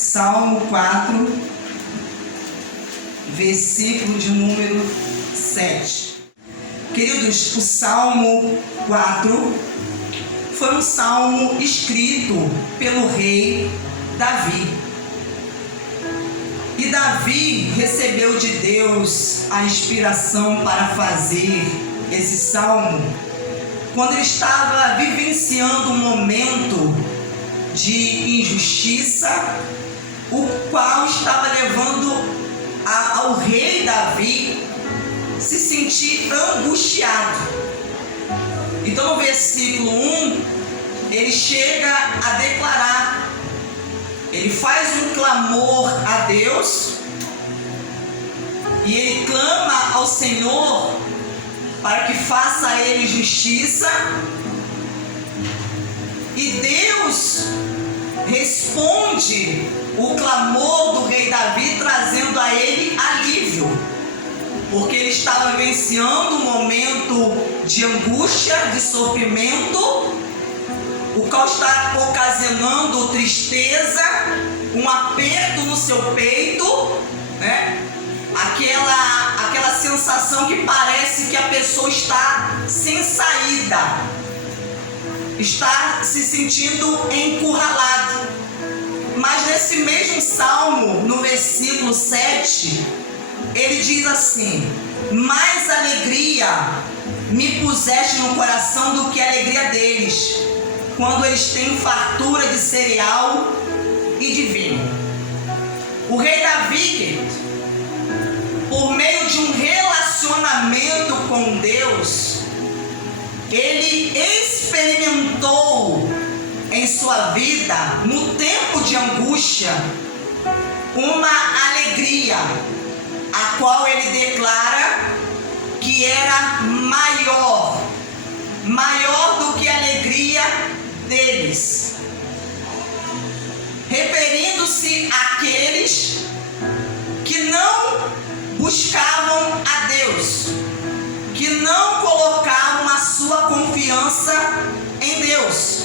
Salmo 4, versículo de número 7. Queridos, o Salmo 4 foi um salmo escrito pelo rei Davi. E Davi recebeu de Deus a inspiração para fazer esse salmo quando ele estava vivenciando um momento de injustiça, o qual estava levando ao rei Davi se sentir angustiado. Então no versículo 1, ele chega a declarar, ele faz um clamor a Deus e ele clama ao Senhor para que faça a ele justiça, e Deus responde o clamor do rei Davi, trazendo a ele alívio, porque ele estava vivenciando um momento de angústia, de sofrimento, o qual está ocasionando tristeza, um aperto no seu peito, né? Aquela sensação que parece que a pessoa está sem saída, está se sentindo encurralado. Mas nesse mesmo salmo, no versículo 7, ele diz assim: mais alegria me puseste no coração do que a alegria deles, quando eles têm fartura de cereal e de vinho. O rei Davi, por meio de um relacionamento com Deus, ele experimentou em sua vida, no tempo de angústia, uma alegria, a qual ele declara que era maior do que a alegria deles, referindo-se àqueles que não buscavam a Deus, que não colocavam a sua confiança em Deus.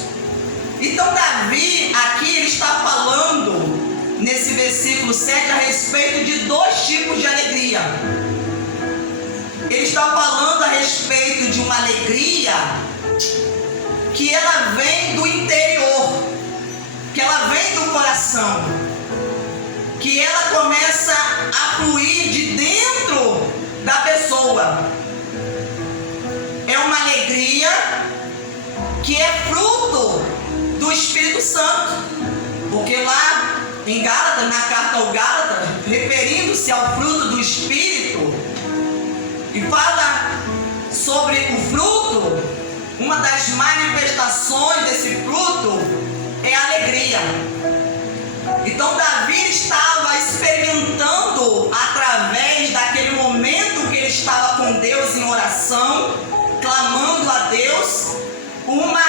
Então Davi aqui ele está falando nesse versículo 7 a respeito de dois tipos de alegria. Ele está falando a respeito de uma alegria que ela vem do interior, que ela vem do coração, que ela começa a fluir de dentro da pessoa. É uma alegria que é fruto do Espírito Santo, porque lá em Gálatas, na carta ao Gálatas, referindo-se ao fruto do Espírito, e fala sobre o fruto, uma das manifestações desse fruto é a alegria. Então Davi estava experimentando, através daquele momento que ele estava com Deus em oração, clamando a Deus, uma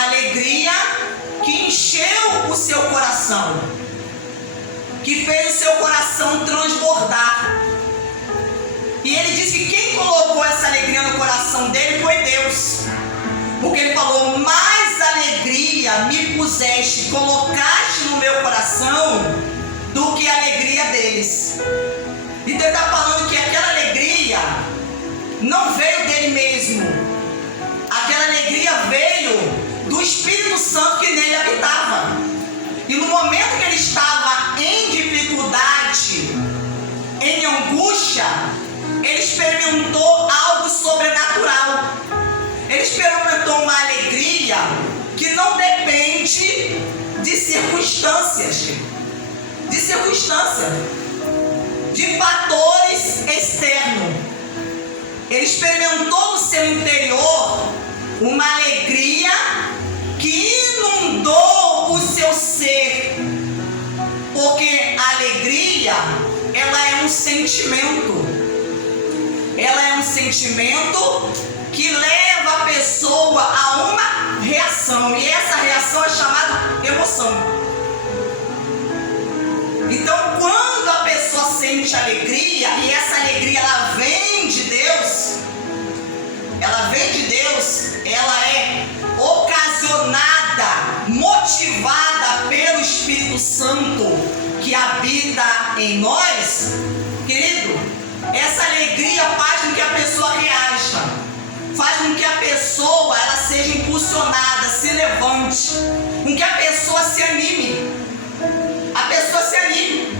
alegria que encheu o seu coração, que fez o seu coração transbordar. E ele disse que quem colocou essa alegria no coração dele foi Deus, porque ele falou: mais alegria me puseste, colocaste no meu coração do que a alegria deles. Então ele está falando que aquela alegria não veio dele mesmo, aquela alegria veio do Espírito Santo que nele habitava. E no momento que ele estava em dificuldade, em angústia, ele experimentou algo sobrenatural. Ele experimentou uma alegria que não depende de circunstâncias, de fatores externos. Ele experimentou no seu interior uma alegria que inundou o seu ser, porque a alegria, ela é um sentimento, que leva a pessoa a uma reação, e essa reação é chamada emoção. Então, quando a pessoa sente alegria, e essa alegria ela vem de Deus, ela é ocasionada, motivada Santo que habita em nós, querido, essa alegria faz com que a pessoa reaja, faz com que a pessoa ela seja impulsionada, se levante, com que a pessoa se anime. A pessoa se anime,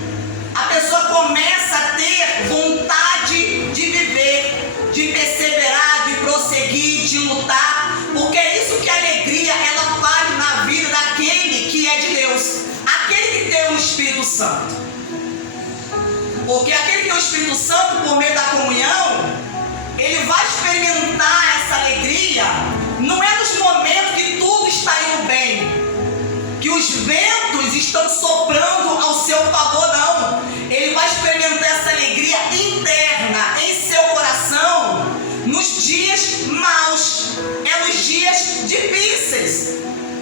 a pessoa começa a ter vontade de viver, de perseverar, de prosseguir, de lutar, porque é isso que a alegria ela faz na vida daquele que é de Deus, aquele que tem o Espírito Santo. Porque aquele que tem o Espírito Santo, por meio da comunhão, ele vai experimentar essa alegria, não é nos momentos que tudo está indo bem, que os ventos estão soprando ao seu favor, não. Ele vai experimentar essa alegria interna em seu coração nos dias maus, é nos dias difíceis,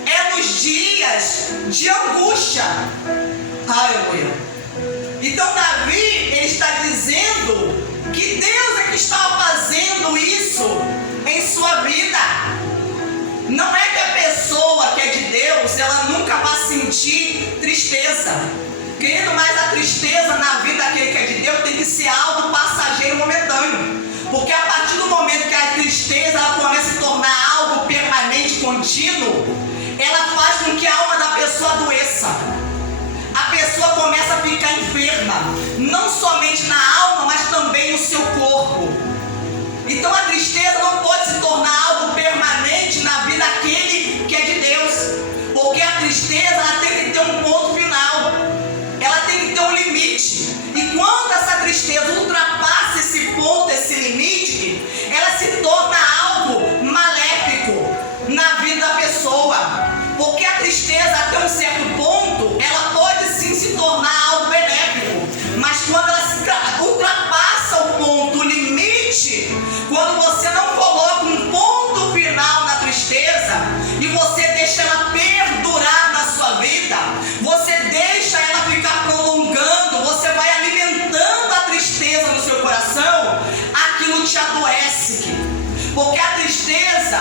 é nos dias de angústia. Aleluia. Então Davi, ele está dizendo que Deus é que está fazendo isso em sua vida. Não é que a pessoa que é de Deus, ela nunca vai sentir tristeza. Querido, mas a tristeza na vida daquele que é de Deus tem que ser algo passageiro, momentâneo. Porque a partir do momento que a tristeza ela começa a se tornar algo permanente, contínuo, ela faz com que a alma da pessoa adoeça. A pessoa começa a ficar enferma, não somente na alma, mas também no seu corpo. Então a tristeza não pode se tornar algo permanente na vida daquele que é de Deus, porque a tristeza ela tem que ter um ponto final, ela tem que ter um limite, e quando essa tristeza ultrapassa esse ponto, esse limite, ela se torna algo maléfico na vida da pessoa, porque a tristeza até um certo ponto, ela pode sim se tornar algo benéfico, mas quando ela ultrapassa o ponto, o limite, quando você não coloca um ponto final na tristeza e você deixa ela perdurar na sua vida, você deixa ela ficar prolongando, você vai alimentando a tristeza no seu coração, aquilo te adoece, porque a tristeza,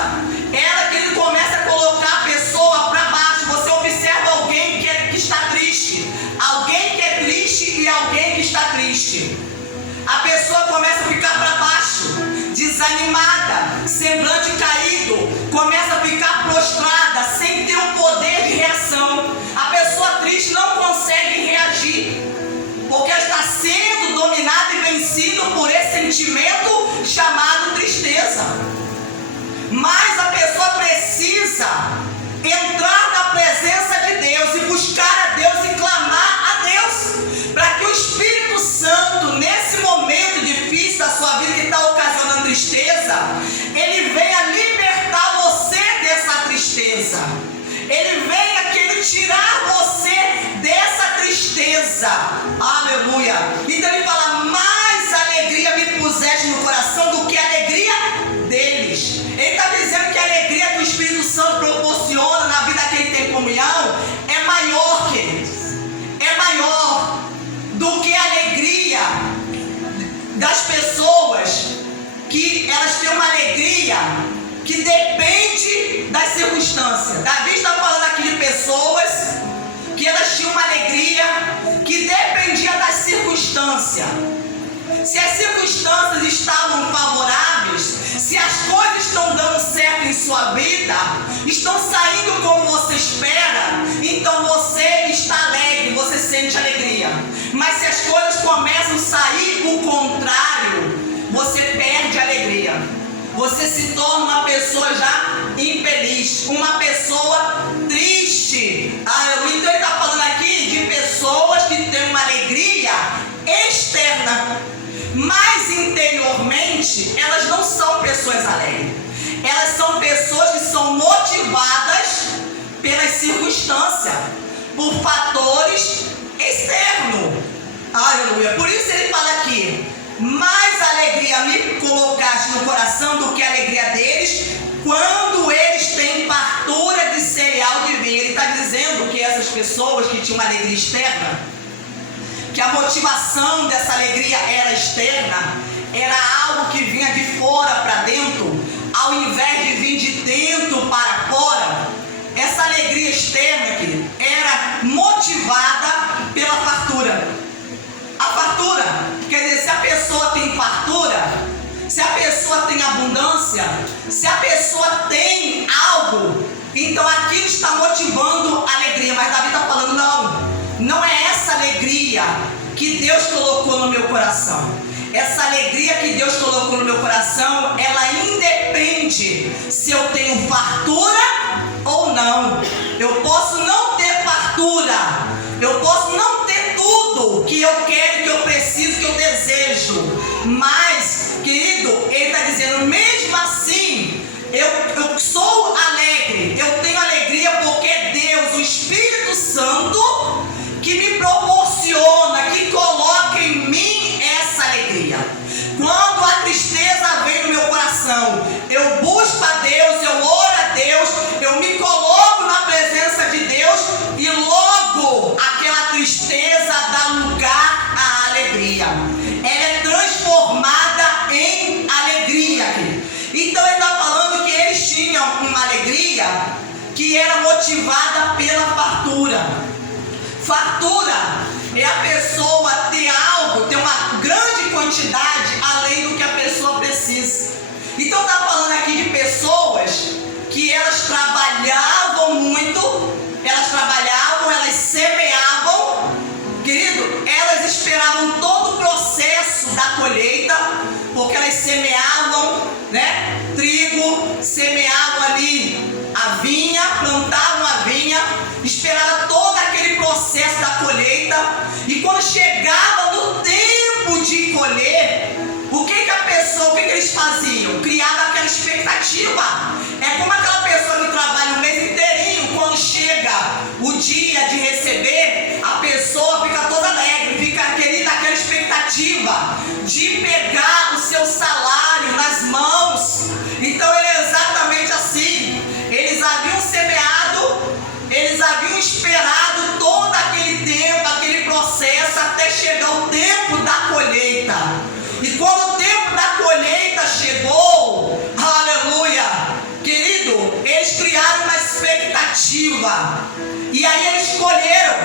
ela que ele começa a colocar a pessoa para baixo. Você observa alguém que está triste, alguém que é triste e alguém que está triste, a pessoa começa a ficar para baixo, desanimada, semblante caído, começa a ficar prostrada, sem ter o poder de reação. A pessoa triste não consegue reagir, porque ela está sendo dominada e vencida por esse sentimento chamado tristeza. Mas a pessoa precisa entrar na presença de Deus e buscar a Deus e clamar a Deus, para que o Espírito Santo, nesse momento difícil da sua vida que está ocasionando tristeza, ele venha libertar você dessa tristeza, ele venha querer tirar você dessa tristeza. Aleluia. Então ele fala: mais alegria me puseste no coração do que a alegria deles. Ele está dizendo que a alegria que o Espírito Santo proporciona na vida daquele que tem comunhão é maior, queridos, é maior do que a alegria das pessoas, que elas têm uma alegria que depende das circunstâncias. Davi está falando aqui de pessoas que elas tinham uma alegria que dependia das circunstâncias. Se as circunstâncias estavam favoráveis, se as coisas estão dando certo em sua vida, estão saindo como você espera, então você está alegre, você sente alegria. Mas se as coisas começam a sair o contrário, você perde a alegria. Você se torna uma pessoa já infeliz, uma pessoa triste. Então ele está falando aqui de pessoas que têm uma alegria externa, mas interiormente elas não são pessoas alegres. Elas são pessoas que são motivadas pelas circunstâncias, por fatores externos. Aleluia. Por isso ele fala aqui: mais alegria me colocaste no coração do que a alegria deles, quando eles têm fartura de cereal de vinho. Ele está dizendo que essas pessoas que tinham uma alegria externa, que a motivação dessa alegria era externa, era algo que vinha de fora para dentro, ao invés de vir de dentro para fora. Essa alegria externa aqui era motivada motivando alegria. Mas Davi está falando, não é essa alegria que Deus colocou no meu coração. Essa alegria que Deus colocou no meu coração, ela independe se eu tenho fartura ou não. Eu posso não ter fartura, eu posso não ter tudo que eu quero, que eu preciso, que eu desejo, mas, querido, ele está dizendo, mesmo assim, eu sou alegre, eu tenho alegria porque Deus, o Espírito Santo, que me proporciona, que coloca em mim essa alegria. Quando a tristeza vem no meu coração, eu busco a Deus, eu oro a Deus, eu me coloco na presença de Deus e logo aquela tristeza dá lugar à alegria. Ela é transformada em alegria. Então ele está falando que eles tinham uma alegria que era motivada pela fartura. Fartura é a pessoa ter algo, ter uma grande quantidade além do que a pessoa precisa. Então está falando aqui de pessoas que elas trabalhavam muito, elas semeavam, querido, elas esperavam todo o processo da colheita, porque elas semeavam, né, trigo, semeavam ali a vinha, plantavam a vinha, esperavam todo aquele processo da colheita, e quando chegava no tempo de colher, o que eles faziam? Criava aquela expectativa. É como aquela pessoa que trabalha o mês inteirinho, quando chega o dia de receber, a pessoa fica toda alegre, fica naquela expectativa de pegar o seu salário nas mãos. Então ele é exatamente assim. Eles haviam semeado, eles haviam esperado todo aquele tempo, aquele processo, até chegar o tempo da colheita. E quando o tempo da colheita chegou, aleluia, querido, eles criaram uma expectativa. E aí eles colheram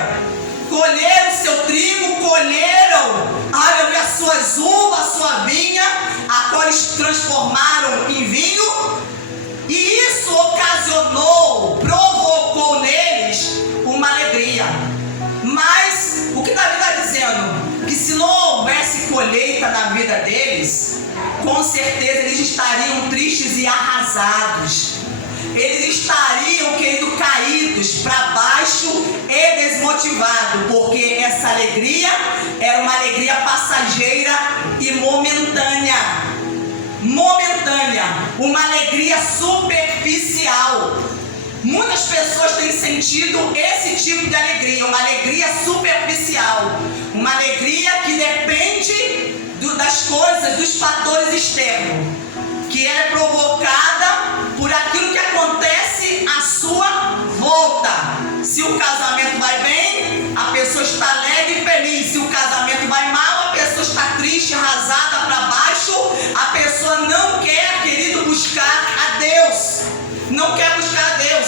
seu trigo, colheram, aleluia, as suas uvas, sua vinha, a qual eles transformaram em vinho. E isso provocou neles uma alegria. Mas o que Davi está dizendo? Que se não houvesse colheita na vida deles, com certeza eles estariam tristes e arrasados. Eles estariam, querido, caídos para baixo e desmotivados, porque essa alegria era uma alegria passageira e momentânea, uma alegria superficial. Muitas pessoas têm sentido esse tipo de alegria, uma alegria superficial, uma alegria que depende das coisas, dos fatores externos, que ela é provocada por aquilo que acontece à sua volta. Se o casamento vai bem, a pessoa está alegre e feliz. Se o casamento vai mal, a pessoa está triste, arrasada para baixo. A pessoa não quer, querido, buscar a Deus. Não quer buscar a Deus.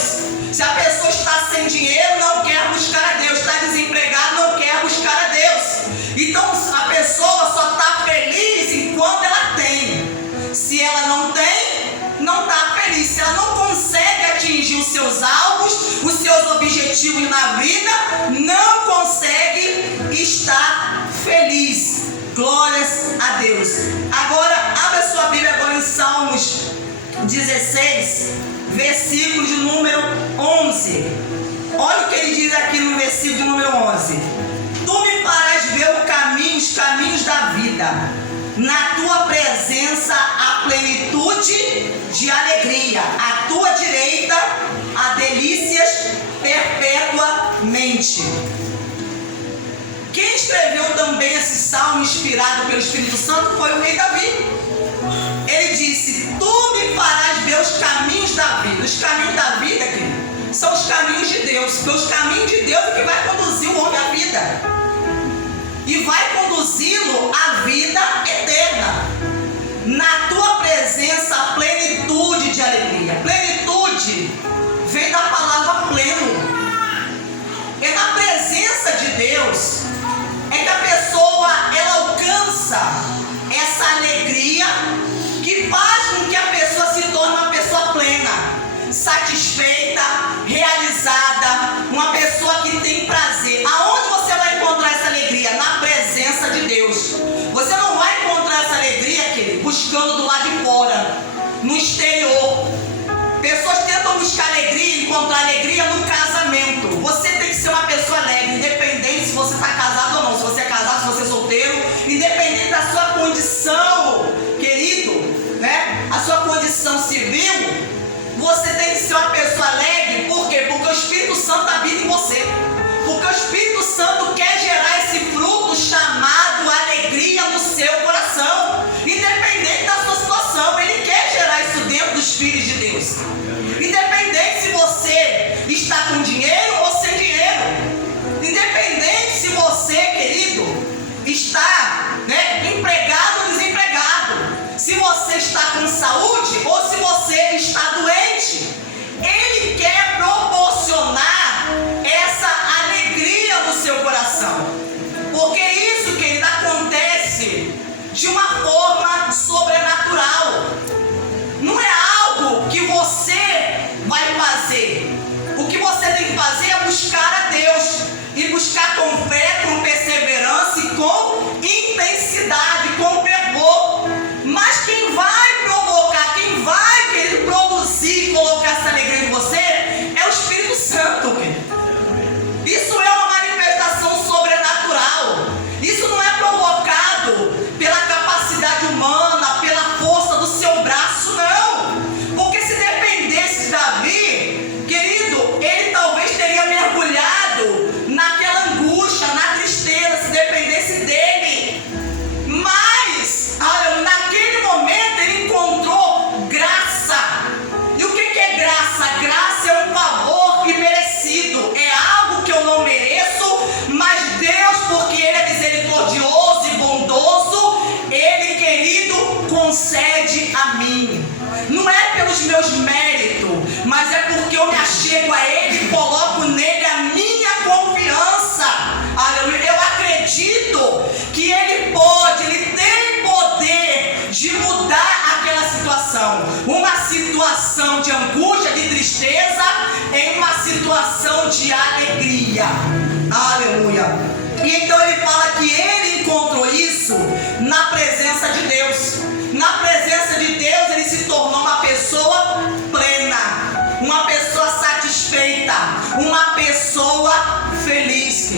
Se a pessoa está sem dinheiro, não quer buscar a Deus. Está desempregado, não quer buscar a Deus. Então a pessoa só está feliz enquanto ela tem. Se ela não tem, não está feliz. Se ela não consegue atingir os seus alvos, os seus objetivos na vida, não consegue estar feliz. Glórias a Deus. Agora, abra sua Bíblia agora em Salmos 16, versículo de número 11. Olha o que ele diz aqui no versículo de número 11. Tu me farás ver os caminhos da vida. Na tua presença a plenitude de alegria. À tua direita há delícias perpetuamente. Quem escreveu também esse salmo inspirado pelo Espírito Santo foi o rei Davi. Ele disse: tu me farás ver os caminhos da vida. Os caminhos da vida, querido, são os caminhos de Deus. Porque os caminhos de Deus é que vai conduzir o homem à vida. E vai conduzi-lo à vida eterna. Na tua presença a plenitude de alegria. Plenitude vem da palavra pleno. É na presença de Deus é que a pessoa ela alcança essa alegria que faz com que a pessoa se torne uma pessoa plena, satisfeita, realizada, pelos meus méritos, mas é porque eu me achego a Ele e coloco nele a minha confiança. Aleluia. Eu acredito que Ele pode, Ele tem poder de mudar aquela situação. Uma situação de angústia, de tristeza, em uma situação de alegria. Aleluia. E então ele fala que ele encontrou isso na presença de Deus. Na presença de Deus ele se tornou uma pessoa plena, uma pessoa satisfeita, uma pessoa feliz.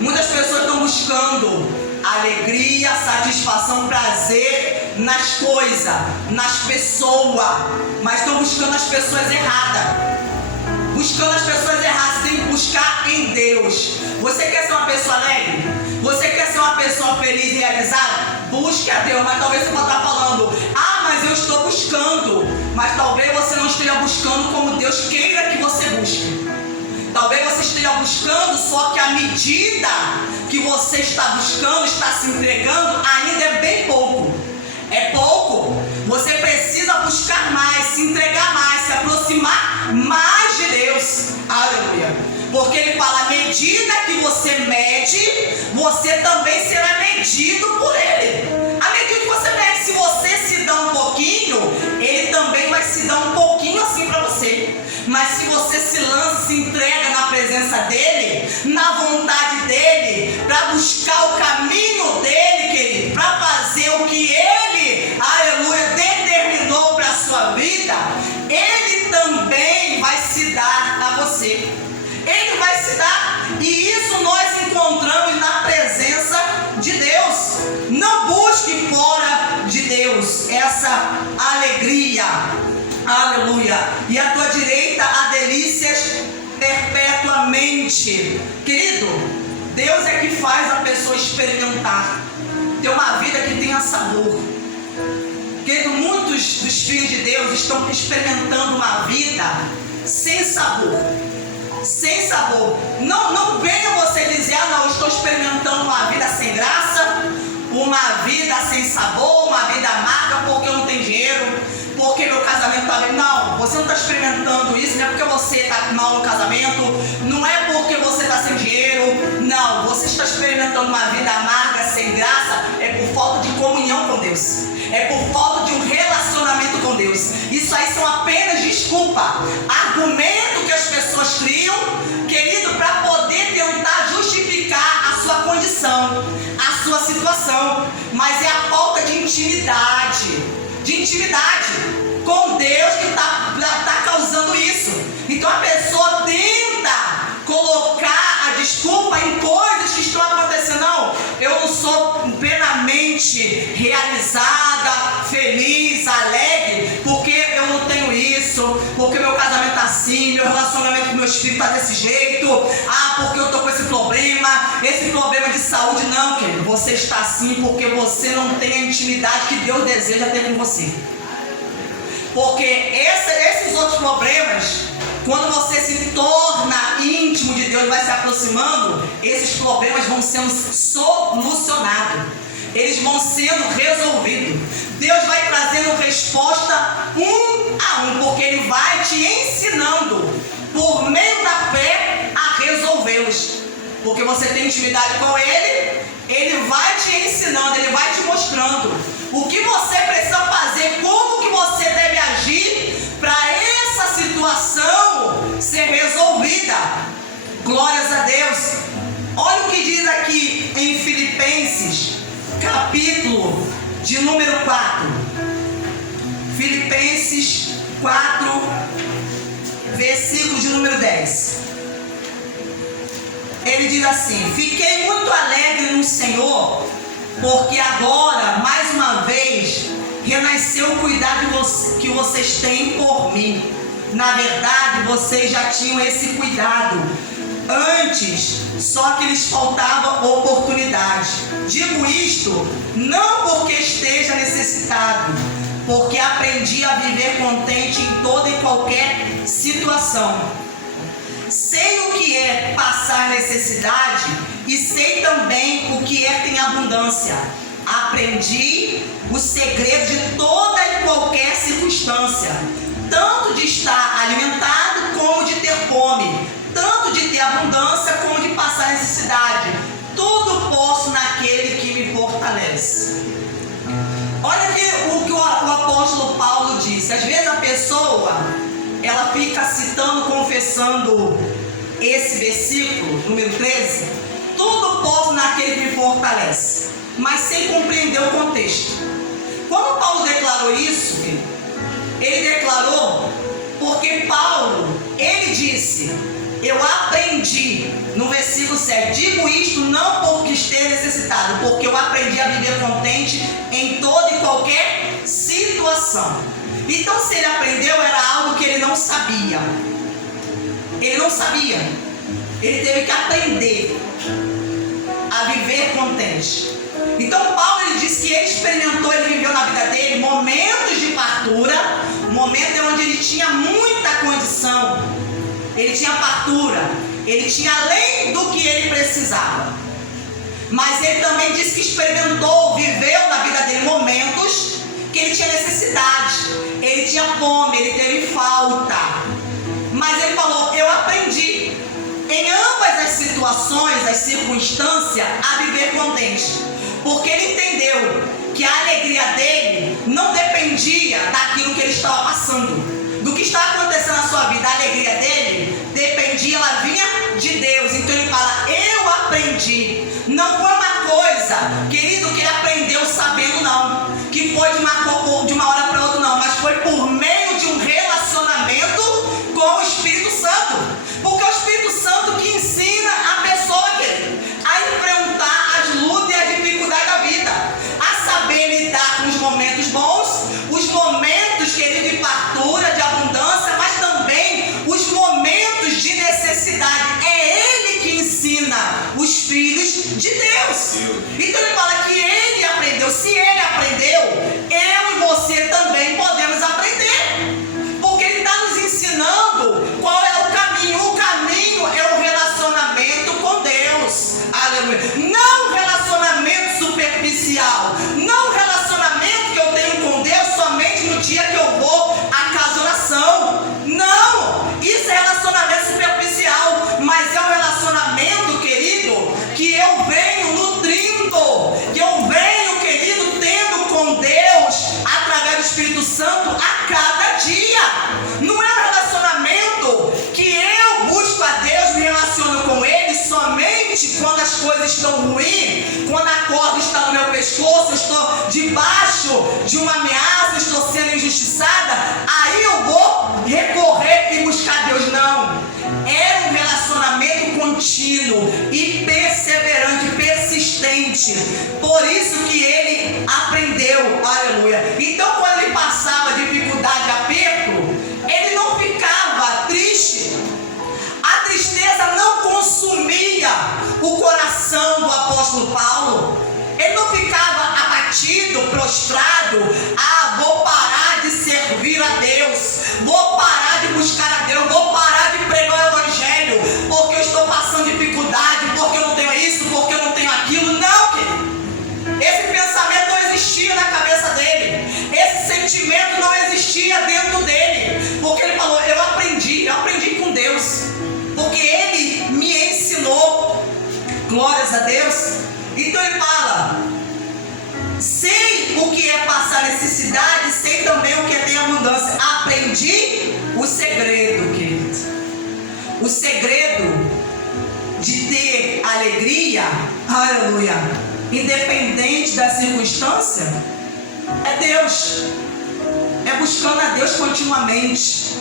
Muitas pessoas estão buscando alegria, satisfação, prazer nas coisas, nas pessoas, mas estão buscando as pessoas erradas. Buscando as pessoas erradas, você tem que buscar em Deus. Você quer ser uma pessoa alegre? Você quer ser uma pessoa feliz e realizada? Busque a Deus, mas talvez você pode estar falando, mas eu estou buscando. Mas talvez você não esteja buscando como Deus queira que você busque. Talvez você esteja buscando, só que a medida que você está buscando, está se entregando, ainda é bem pouco. É pouco. Você precisa buscar mais, se entregar mais, se aproximar mais de Deus. Aleluia. Porque ele fala, à medida que você mede, você também será medido por ele. À medida que você mede, se você se dá um pouquinho, ele também vai se dar um pouquinho assim para você. Mas se você se lança, se entrega na presença dele, na vontade dele, para buscar o caminho dele, querido, para fazer o que ele, aleluia, determinou para a sua vida, ele também vai se dar a você. Ele vai se dar. E isso nós encontramos na presença de Deus. Não busque fora de Deus essa alegria. Aleluia. E à tua direita há delícias perpetuamente. Querido, Deus é que faz a pessoa experimentar, ter uma vida que tenha sabor. Querido, muitos dos filhos de Deus estão experimentando uma vida sem sabor. Sem sabor. Não venha você dizer, não, eu estou experimentando uma vida sem graça, uma vida sem sabor, uma vida amarga porque eu não tenho dinheiro, porque meu casamento está bem. Não, você não está experimentando isso, não é porque você está mal no casamento, não é porque você está sem dinheiro, não, você está experimentando uma vida amarga, sem graça, é por falta de comunhão com Deus, é por falta de um relacionamento com Deus. Isso aí são apenas desculpa, argumento que as pessoas criam, querido, para poder tentar justificar a sua condição, a sua situação, mas é a falta de intimidade com Deus que está causando isso. Então a pessoa tenta colocar a desculpa em coisas que estão acontecendo. Não, eu não sou plenamente realizada, feliz, alegre, porque eu não tenho isso, porque meu casamento está assim, meu relacionamento com meus filhos está desse jeito, porque eu estou com esse problema de saúde. Não, querido, você está assim porque você não tem a intimidade que Deus deseja ter com você. Porque esses outros problemas, quando você se torna íntimo de Deus, vai se aproximando, esses problemas vão sendo solucionados, eles vão sendo resolvidos. Deus vai trazendo resposta um a um, porque Ele vai te ensinando, por meio da fé, a resolvê-los. Porque você tem intimidade com Ele, Ele vai te ensinando, Ele vai te mostrando o que você precisa fazer, como que você deve agir para essa situação ser resolvida. Glórias a Deus. Olha o que diz aqui em Filipenses, capítulo de número 4. Filipenses 4, versículo de número 10. Ele diz assim: fiquei muito alegre no Senhor, porque agora, mais uma vez, renasceu o cuidado que vocês têm por mim. Na verdade, vocês já tinham esse cuidado antes, só que lhes faltava oportunidade. Digo isto não porque esteja necessitado, porque aprendi a viver contente em toda e qualquer situação. Sei o que é passar necessidade e sei também o que é ter abundância. Aprendi o segredo de toda e qualquer circunstância. tanto de estar alimentado como de ter fome, tanto de ter abundância como de passar necessidade. Tudo posso naquele que me fortalece. Olha aqui o que o apóstolo Paulo disse. Às vezes a pessoa, ela fica citando, confessando esse versículo, número 13, tudo posso naquele que me fortalece, mas sem compreender o contexto. Quando Paulo declarou isso, ele declarou porque Paulo, ele disse: eu aprendi, no versículo 7, digo isto não porque esteja necessitado, porque eu aprendi a viver contente em toda e qualquer situação. Então, se ele aprendeu, era algo que ele não sabia. Ele não sabia. Ele teve que aprender a viver contente. Então, Paulo, ele disse que ele experimentou, ele viveu na vida dele momentos de fartura, momentos onde ele tinha muita condição, ele tinha fartura, ele tinha além do que ele precisava. Mas ele também disse que experimentou, viveu na vida dele momentos que ele tinha necessidade, ele tinha fome, ele teve falta. Mas ele falou: eu aprendi em ambas as situações, as circunstâncias, a viver contente. Porque ele entendeu que a alegria dele não dependia daquilo que ele estava passando, do que estava acontecendo na sua vida. A alegria dele dependia, ela vinha de Deus. Então ele fala: eu aprendi. Não foi uma coisa, querido, que ele aprendeu sabendo, não, que foi de uma hora para outra, não, mas foi por meio de um relacionamento com o Espírito Santo. Porque é o Espírito Santo que ensina a pessoa a enfrentar as lutas e as dificuldades da vida, a saber lidar com os momentos bons, os momentos, querido, de fartura, de abundância, mas também os momentos de necessidade. É Ele que ensina os filhos de Deus. Então ele fala que ele aprendeu. Se ele aprendeu, eu e você também podemos aprender, porque ele está nos ensinando qual é o caminho. O caminho é o relacionamento com Deus. Aleluia. Não um relacionamento superficial, não um relacionamento que eu tenho com Deus somente no dia que eu vou à casa de oração. Não, isso é relacionamento superficial, mas é um relacionamento, querido, que eu venho nutrindo, que eu venho, querido, tendo com Deus através do Espírito Santo a cada dia. Não é um relacionamento que eu busco a Deus, me relaciono com Ele somente quando as coisas estão ruins, quando a corda está no meu pescoço, eu estou debaixo de uma ameaça, estou sendo injustiçada, aí eu vou recorrer e buscar Deus. Não, é um relacionamento contínuo e perseverante, persistente. Por isso que ele aprendeu, aleluia. Então, quando ele passava dificuldade, aperto, ele não ficava triste. A tristeza não consumia o coração do apóstolo Paulo. Ele não ficava abatido, prostrado: ah, vou parar de servir a Deus, vou parar de buscar a Deus, vou parar de pregar o Evangelho, porque eu estou passando dificuldade, porque eu não tenho isso, porque eu não tenho aquilo. Não, querido. Esse pensamento não existia na cabeça dele, esse sentimento não existia dentro dele, porque ele falou: eu aprendi com Deus, porque Ele me ensinou. Glórias a Deus. Então ele fala: sei o que é passar necessidade, sei também o que é ter abundância. Aprendi o segredo, querido. O segredo de ter alegria, aleluia, independente da circunstância, é Deus. É buscando a Deus continuamente,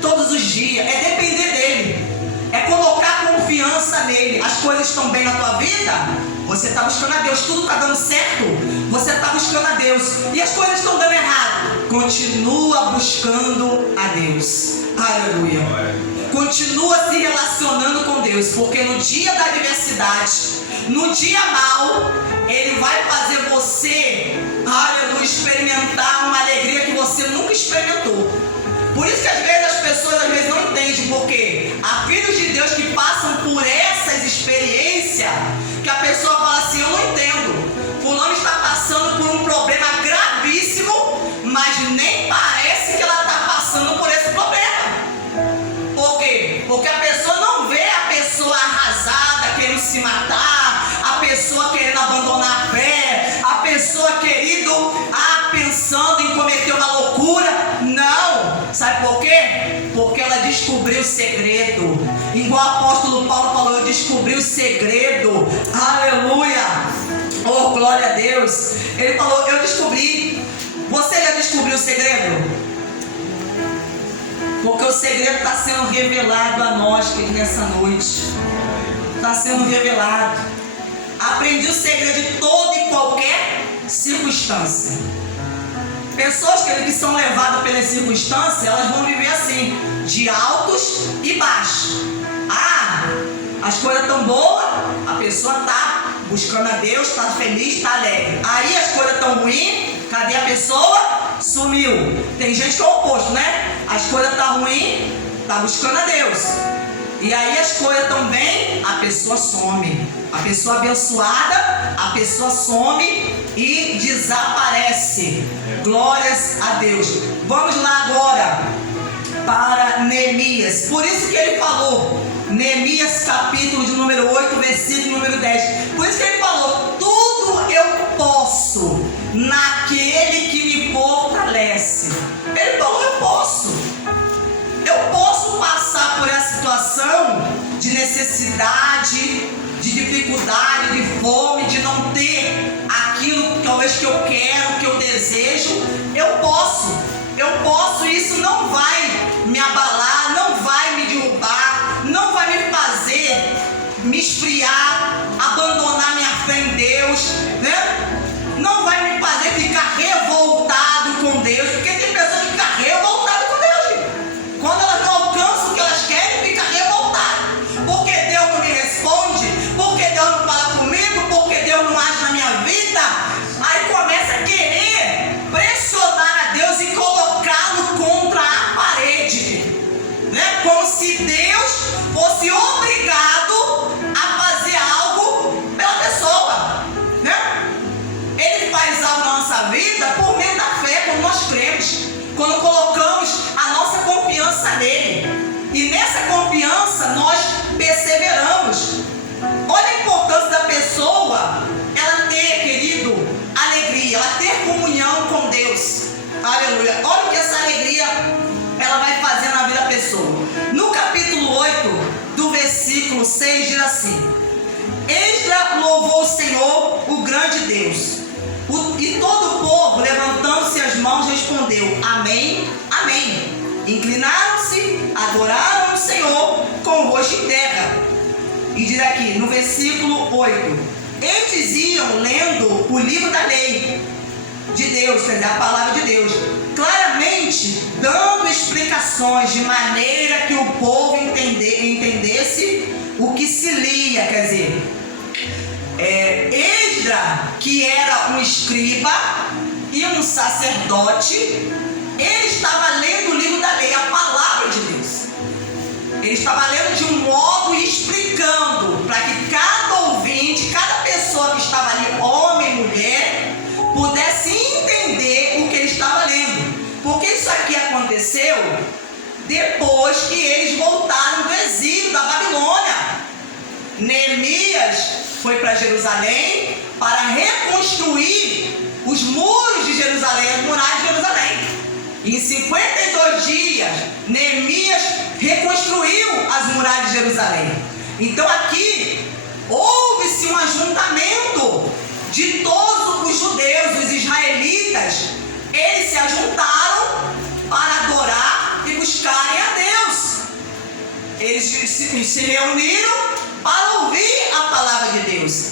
todos os dias. É depender dEle. É colocar confiança nele. As coisas estão bem na tua vida, você está buscando a Deus. Tudo está dando certo, você está buscando a Deus. E as coisas estão dando errado, continua buscando a Deus. Aleluia. Continua se relacionando com Deus, porque no dia da adversidade, no dia mau, Ele vai fazer você, aleluia, experimentar uma alegria que você nunca experimentou. Por isso que às vezes as pessoas não entendem, porque há filhos de Deus que passam por essas experiências, que a pessoa fala assim: eu não entendo, fulano está passando por um problema gravíssimo, mas nem parece que ela está passando segredo. Igual o apóstolo Paulo falou, eu descobri o segredo. Aleluia! Oh, glória a Deus! Ele falou, eu descobri. Você já descobriu o segredo? Porque o segredo está sendo revelado a nós, querido, nessa noite. Está sendo revelado. Aprendi o segredo de toda e qualquer circunstância. Pessoas que são levadas pelas circunstâncias, elas vão viver assim, de altos e baixos. As coisas estão boas, a pessoa está buscando a Deus, está feliz, está alegre. Aí as coisas estão ruins, cadê a pessoa? Sumiu. Tem gente que é o oposto, né? As coisas estão ruins, está buscando a Deus. E aí as coisas estão bem, a pessoa some. A pessoa abençoada, a pessoa some e desaparece. Glórias a Deus. Vamos lá agora para Neemias. Por isso que ele falou, Neemias capítulo de número 8, versículo número 10. Por isso que ele falou, tudo eu posso naquele que me fortalece. Ele falou, eu posso. Eu posso passar por essa situação de necessidade, de dificuldade, de fome, de não ter aquilo que talvez que eu quero, que eu desejo. Eu posso, e isso não vai me abalar, não vai me derrubar, não vai me fazer me esfriar, abandonar minha fé em Deus, né? Não vai me fazer ficar revoltado com Deus, porque tem pessoas que ficam revoltadas com Deus. Quando elas não alcançam o que elas querem, ficam revoltadas. Porque Deus não me responde, porque Deus não fala comigo, porque Deus não age na minha vida. Aí começa a querer pressionar a Deus e colocá-lo contra a parede, né? Como se Deus fosse obrigado a fazer algo pela pessoa, né? Ele faz algo na nossa vida por meio da fé, como nós cremos, quando colocamos a nossa confiança nele. E nessa confiança nós perseveramos. Olha a importância da pessoa, ela ter, querido, alegria, ela ter comunhão com Deus. Aleluia. Olha o que essa alegria ela vai fazer na vida da pessoa. No capítulo 8, do versículo 6, diz assim: Esdra louvou o Senhor, o grande Deus. E todo o povo, levantando-se as mãos, respondeu: Amém, amém. Inclinaram-se, adoraram o Senhor com o rosto em terra. E diz aqui, no versículo 8: Eles iam lendo o livro da lei de Deus, quer dizer, a palavra de Deus, claramente dando explicações de maneira que o povo entendesse o que se lia. Quer dizer, Esdra, que era um escriba e um sacerdote, ele estava lendo o livro da lei, a palavra de Deus. Ele estava lendo de um modo e explicando para que cada ouvinte, cada pessoa que estava ali, homem e mulher, pudesse entender o que ele estava lendo. Porque isso aqui aconteceu depois que eles voltaram do exílio da Babilônia. Neemias foi para Jerusalém para reconstruir os muros de Jerusalém, as muralhas de Jerusalém. Em 52 dias, Neemias reconstruiu as muralhas de Jerusalém. Então aqui houve-se um ajuntamento de todos os judeus, os israelitas. Eles se ajuntaram para adorar e buscarem a Deus. Eles se reuniram para ouvir a palavra de Deus.